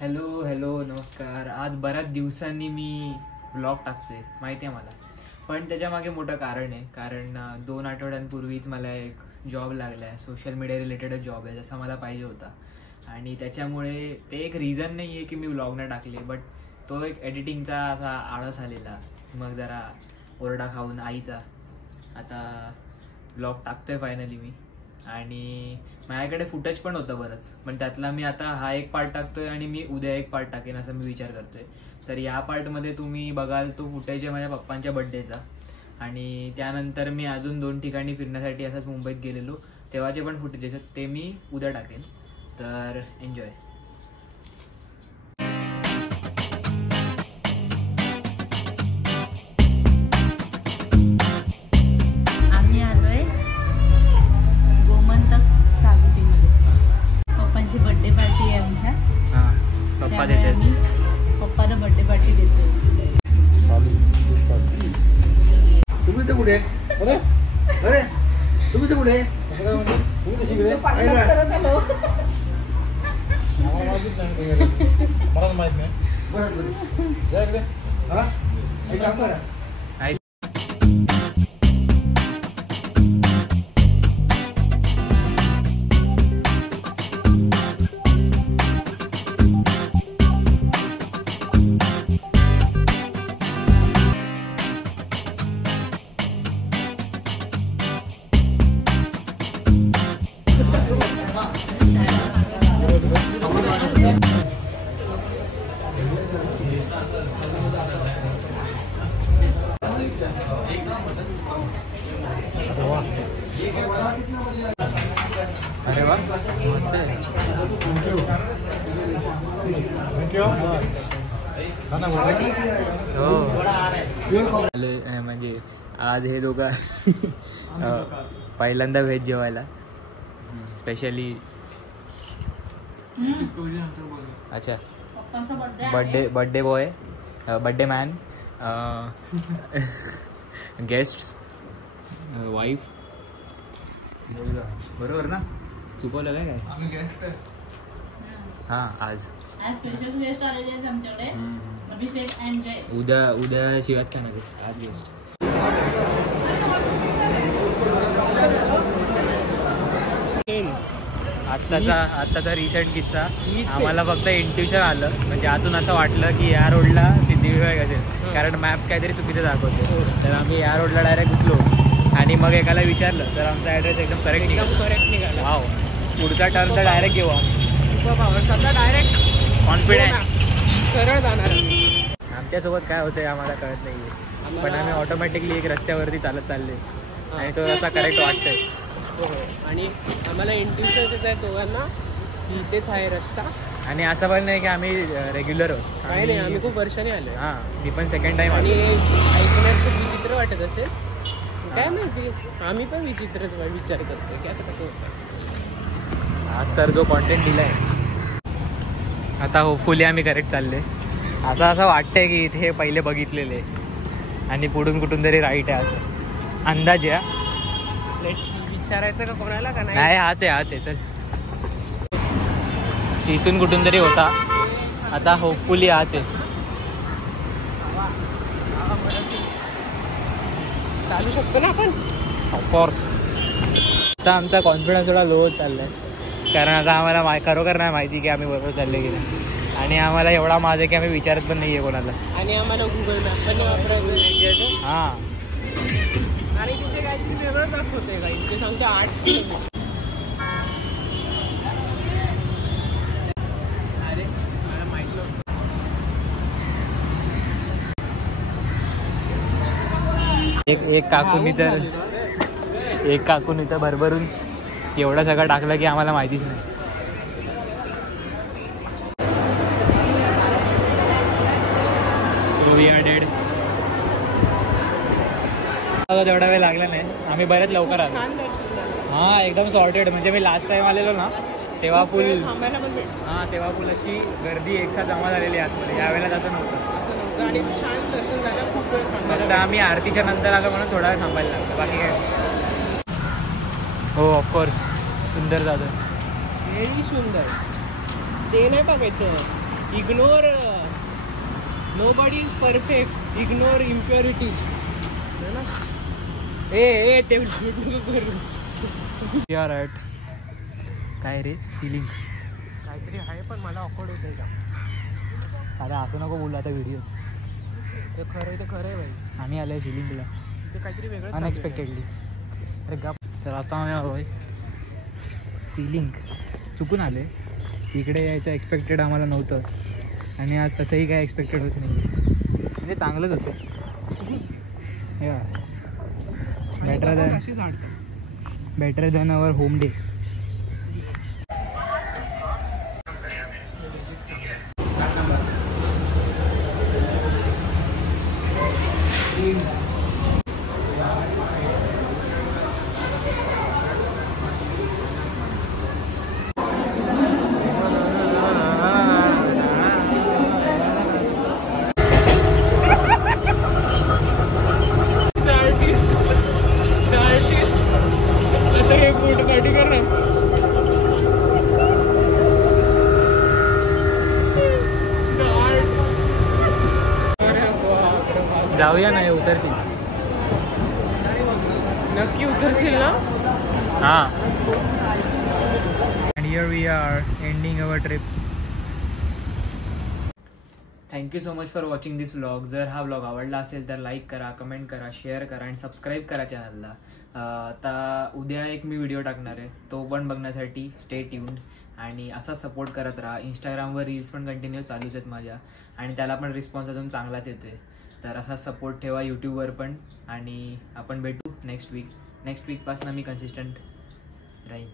Hello hello नमस्कार. आज बऱ्याच दिवसांनी मी व्लॉग टाकतोय माहिती आहे मला, पण त्याच्या मागे मोठं कारण आहे. कारण 2 आठवड्यांपूर्वीच मला एक जॉब लागला आहे, सोशल मीडिया रिलेटेड जॉब आहे जसा मला पाहिजे होता. आणि त्याच्यामुळे ते एक रिझन नाही आहे की मी व्लॉग नाही टाकले, बट तो एक एडिटिंगचा असा आळस आलेला. मग जरा ओरडा खाऊन आईचा आता व्लॉग टाकतोय फायनली मी. आणि माझ्याकडे फुटेज पण होतं बरंच, पण त्यातला मी आता हा एक पार्ट टाकतोय आणि मी उद्या एक पार्ट टाकेन असं मी विचार करतोय. तर या पार्टमध्ये तुम्ही बघाल तो फुटेज आहे माझ्या पप्पांच्या बड्डेचा. आणि त्यानंतर मी अजून 2 ठिकाणी फिरण्यासाठी असंच मुंबईत गेलेलो, तेव्हाचे पण फुटेज आहेत, ते मी उद्या टाकेन. तर एन्जॉय. आम्ही आलोय गोमंतक सागुटीमध्ये. पप्पांची बर्थडे पार्टी आहे आमच्या. पप्पा देते, आम्ही पप्पाला बर्थडे पार्टी देतो. तुम्ही तर कुठे? अरे अरे तुम्ही तर कुठे? तुम्ही कशी गेले? मला माहित नाही. बरं हा एक काम करा. अरे वा मस्त आहे. म्हणजे आज हे दोघं पहिल्यांदा व्हेज जेवायला स्पेशली. अच्छा, birthday boy, birthday man, guest, wife. बरोबर ना? चुकवलं काय काय? हां आज स्पेशल गेस्ट आलेले आहेत आमच्याकडे. अभिषेक अँड जय. उद्या शिवात का नाही, आज गेस्ट. आत्ताचा रिसेंट किस्सा. आम्हाला फक्त इंट्युशन आलं, म्हणजे आतून असं वाटलं की या रोडला सिद्धिविनायक असेल, कारण मॅप्स काहीतरी चुकीचं दाखवते. तर आम्ही या रोडला डायरेक्ट घुसलो आणि मग एकाला विचारलं तर आमचा ॲड्रेस एकदम करेक्ट निघाला. वाव, पुढचा टर्न तर डायरेक्ट घेऊ आम्ही. डायरेक्ट कॉन्फिडन्स सरळ जाणार. आमच्यासोबत काय होतंय आम्हाला कळत नाहीये, पण आम्ही ऑटोमॅटिकली एक रस्त्यावरती चालत चालले आणि तो रस्ता करेक्ट वाटतोय. आणि आम्हाला इंट्युशन येत आहे दोघांना की इथेच आहे रस्ता. आणि असं पण नाही की आम्ही रेग्युलर आहोत, काही नाही, आम्ही खूप वर्षाने आलो. हां, मी पण सेकंड टाइम. आणि ऐकण्यात खूप विचित्र वाटत असेल, काय माहिती, आम्ही पण विचित्रच विचार करतो की असं कसं होतं. आज तर जो कॉन्टेंट दिलाय, आता होपफुली आम्ही करेक्ट चालले. असं वाटतंय की इथे पहिले बघितलेले आणि पुढून कुठून तरी राईट आहे असं अंदाज आहे. विचारायचं का कोणाला का नाही? हाच आहे चल. इथून कुठून तरी होता, आता होपफुली हाच आहे. चालू शकतो ना आपण, ऑफकोर्स. आता आमचा कॉन्फिडन्स थोडा लो चाललाय, कारण आता आम्हाला खरोखर नाही माहिती की आम्ही बरोबर चालले की नाही. आणि आम्हाला एवढा माझं की आम्ही विचारत पण नाहीये कोणाला. आणि आम्हाला गुगल मॅप पण वापरायचं. हां, आणि तिथे काहीतरी वेगळं दाखवतंय, काही ते सांगते 8 किलोमीटर. अरे मला माहित नव्हतं. एक काकून इथं भरभरून एवढं सगळं टाकलं की आम्हाला माहितीच नाही. So we are dead. तेवढा वेळ लागला नाही, आम्ही बरेच लवकर आलो. हां, एकदम सॉर्टेड. म्हणजे मी लास्ट टाइम आलेलो ना तेव्हा फुल, हां तेव्हा फुल अशी गर्दी एकसाथ जमा झालेली आतमध्ये. यावेळेला तसं नव्हतं आणि छान दर्शन झालं. खूप वेळ फक्त आम्ही आरतीच्या नंतर आलो म्हणून थोडा वेळ थांबायला लागतं, बाकी काय. हो ऑफकोर्स, सुंदर झालं. व्हेरी सुंदर. ते नाही बघायचं, ignore nobody is perfect, ignore impurities है ना. ए ते करू यार ॲट काय रे सिलिंग काहीतरी आहे पण मला ऑकवर्ड होत आहे का. अरे असं नको बोलू आता व्हिडिओ. ते खरं आहे भाई. आम्ही आलोय सिलिंगला ते काहीतरी वेगळं अनएक्सपेक्टेडली. अरे गप. तर आता आम्ही आलोय सिलिंग. चुकून आले इकडे यायचं एक्सपेक्टेड आम्हाला नव्हतं आणि आज तसंही काय एक्सपेक्टेड होत नाही. म्हणजे चांगलंच होतं. या better than our home day. जाऊया नाही उतरतील. नक्की उतरतील ना. हां. And here we are ending our trip. Thank you so much for watching this vlog. जर हा व्लॉग आवडला असेल तर लाईक करा, कमेंट करा, शेअर करा आणि सबस्क्राईब करा चॅनलला. आता उद्या एक मी व्हिडिओ टाकणार आहे, तो पण बघण्यासाठी स्टे ट्यून्ड आणि असा सपोर्ट करत राहा. इंस्टाग्रामवर रील्स पण कंटिन्यू चालूच आहेत माझ्या आणि त्याला पण रिस्पॉन्स अजून चांगलाच येतोय. तर असा सपोर्ट ठेवा यूट्यूबवर पण आणि आपण भेटू नेक्स्ट वीकपासून मी कन्सिस्टंट राहीन.